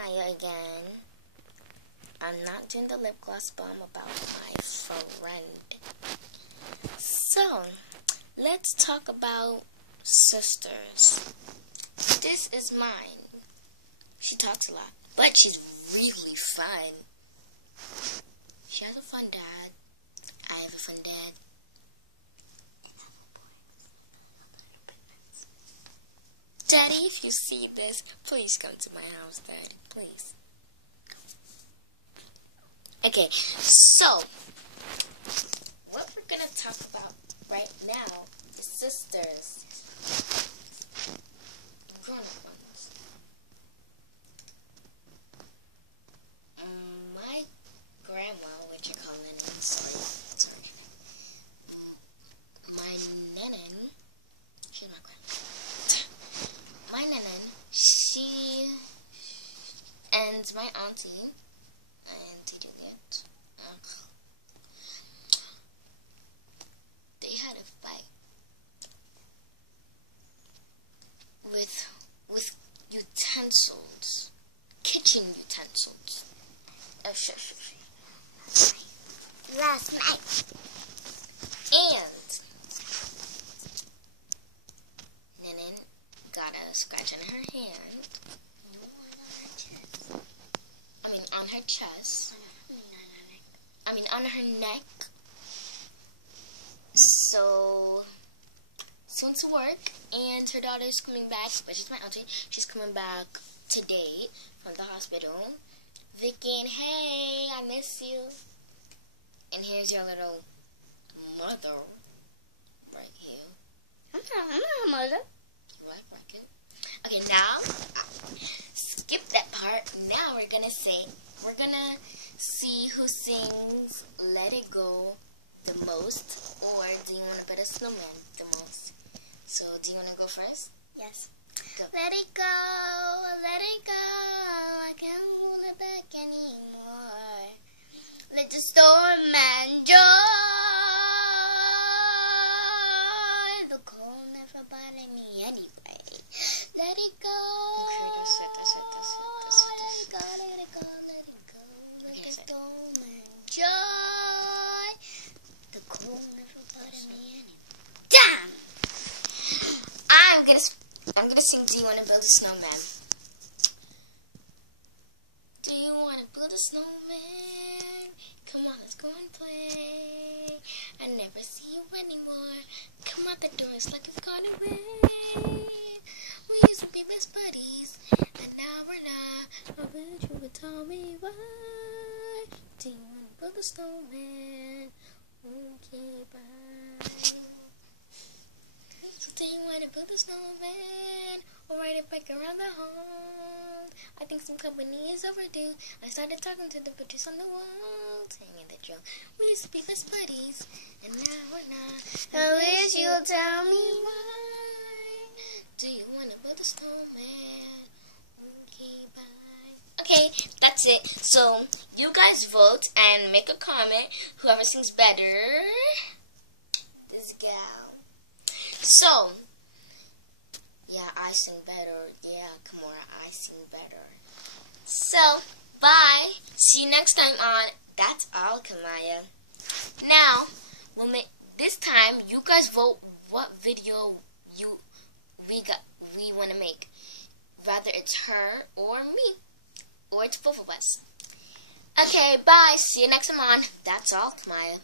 Kimaya again. I'm not doing the lip gloss bomb about my friend. So, let's talk about sisters. This is mine. She talks a lot, but she's really fun. She has a fun dad. I have a fun dad. Daddy, if you see this, please come to my house, Dad. Please. Okay, so what we're gonna talk about right now is sisters. Grown-up ones. My grandma, which I call Nennen, sorry. My Nennen, she's my grandma. My Nennen, she and my auntie, they had a fight with utensils, kitchen utensils. Last night. And Nennen got a scratch on her hand. On her chest. On her neck. So, she went to work, and her daughter's coming back, but she's my auntie. She's coming back today from the hospital. Vicky, and hey, I miss you. And here's your little mother right here. I'm not her mother. You act like it. Okay, now, skip that part. Now we're gonna see who sings Let It Go the most, or do you want to build a snowman the most? So, do you want to go first? Yes. Go. Let it go, I can't hold it back anymore. Let the storm enjoy. The cold never bothered me anyway. Let it go. Okay, that's it. Let it go. Let the storm enjoy. The cold never bothered me anyway. Damn! I'm gonna sing Do You Want to Build a Snowman? Do you want to build a snowman? Come on, let's go and play. I never see you anymore. Come out the door, it's like you've gone away. We used to be best buddies, and now we're not. I wish you would tell me why. Do you want to build a snowman? Okay, bye. Do you want to build a snowman or ride it back around the home? I think some company is overdue. I started talking to the pictures on the wall, singing the drill. We used to be best buddies, and now we're not. I wish you'll tell me why. Do you want to build a snowman? Okay, bye. Okay, that's it. So, you guys vote and make a comment. Whoever sings better, this gal. So, yeah, I sing better. Yeah, Kimaya, I sing better. So, bye. See you next time on That's All, Kimaya. Now, this time, you guys vote what video we want to make. Rather it's her or me, or it's both of us. Okay, bye. See you next time on That's All, Kimaya.